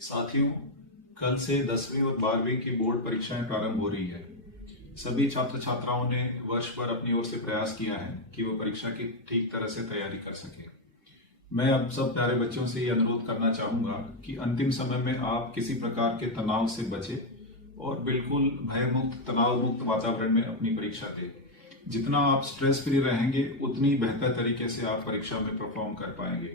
साथियों, कल से 10वीं और 12वीं की बोर्ड परीक्षाएं प्रारंभ हो रही है। सभी छात्र छात्राओं ने वर्ष भर अपनी ओर से प्रयास किया है कि वो परीक्षा की ठीक तरह से तैयारी कर सके। मैं अब सब प्यारे बच्चों से ये अनुरोध करना चाहूंगा कि अंतिम समय में आप किसी प्रकार के तनाव से बचे और बिल्कुल भय मुक्त, तनाव मुक्त वातावरण में अपनी परीक्षा दें। जितना आप स्ट्रेस फ्री रहेंगे, उतनी बेहतर तरीके से आप परीक्षा में परफॉर्म कर पाएंगे।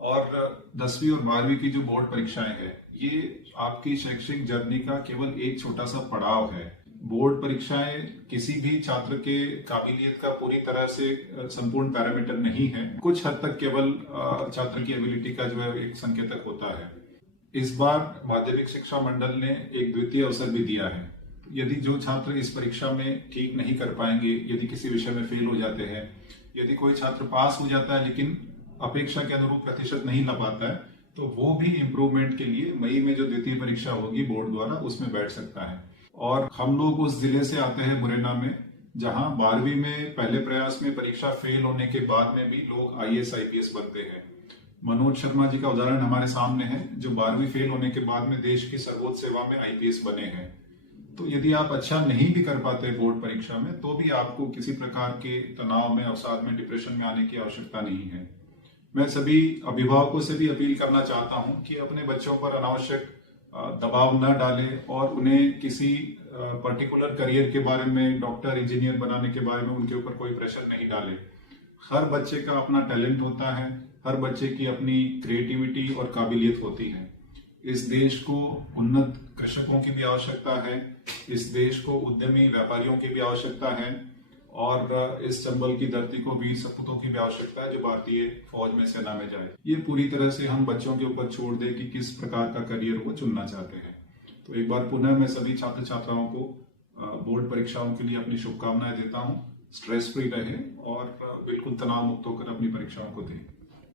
और 10वीं और 12वीं की जो बोर्ड परीक्षाएं हैं, ये आपकी शैक्षिक जर्नी का केवल एक छोटा सा पड़ाव है। बोर्ड परीक्षाएं किसी भी छात्र के काबिलियत का पूरी तरह से संपूर्ण पैरामीटर नहीं है। कुछ हद तक केवल छात्र की एबिलिटी का जो है एक संकेतक होता है। इस बार माध्यमिक शिक्षा मंडल ने एक द्वितीय अवसर भी दिया है। यदि जो छात्र इस परीक्षा में ठीक नहीं कर पाएंगे, यदि किसी विषय में फेल हो जाते हैं, यदि कोई छात्र पास हो जाता है लेकिन अपेक्षा के अनुरूप प्रतिशत नहीं ला पाता है, तो वो भी इम्प्रूवमेंट के लिए मई में जो द्वितीय परीक्षा होगी बोर्ड द्वारा, उसमें बैठ सकता है। और हम लोग उस जिले से आते हैं, मुरैना में, जहां 12वीं में पहले प्रयास में परीक्षा फेल होने के बाद में भी लोग IAS IPS बनते हैं। मनोज शर्मा जी का उदाहरण हमारे सामने है, जो 12वीं फेल होने के बाद में देश की सर्वोच्च सेवा में IPS बने हैं। तो यदि आप अच्छा नहीं भी कर पाते बोर्ड परीक्षा में, तो भी आपको किसी प्रकार के तनाव में, अवसाद में, डिप्रेशन में आने की आवश्यकता नहीं है। मैं सभी अभिभावकों से भी अपील करना चाहता हूं कि अपने बच्चों पर अनावश्यक दबाव न डालें और उन्हें किसी पर्टिकुलर करियर के बारे में, डॉक्टर, इंजीनियर बनाने के बारे में उनके ऊपर कोई प्रेशर नहीं डालें। हर बच्चे का अपना टैलेंट होता है, हर बच्चे की अपनी क्रिएटिविटी और काबिलियत होती है। इस देश को उन्नत कृषकों की भी आवश्यकता है, इस देश को उद्यमी व्यापारियों की भी आवश्यकता है, और इस चंबल की धरती को वीर सपूतों की भी आवश्यकता है जो भारतीय फौज में, सेना में जाए। ये पूरी तरह से हम बच्चों के ऊपर छोड़ दें कि किस प्रकार का करियर वो चुनना चाहते हैं। तो एक बार पुनः मैं सभी छात्र छात्राओं को बोर्ड परीक्षाओं के लिए अपनी शुभकामनाएं देता हूँ। स्ट्रेस फ्री रहें और बिल्कुल तनाव मुक्त होकर अपनी परीक्षाओं को दें।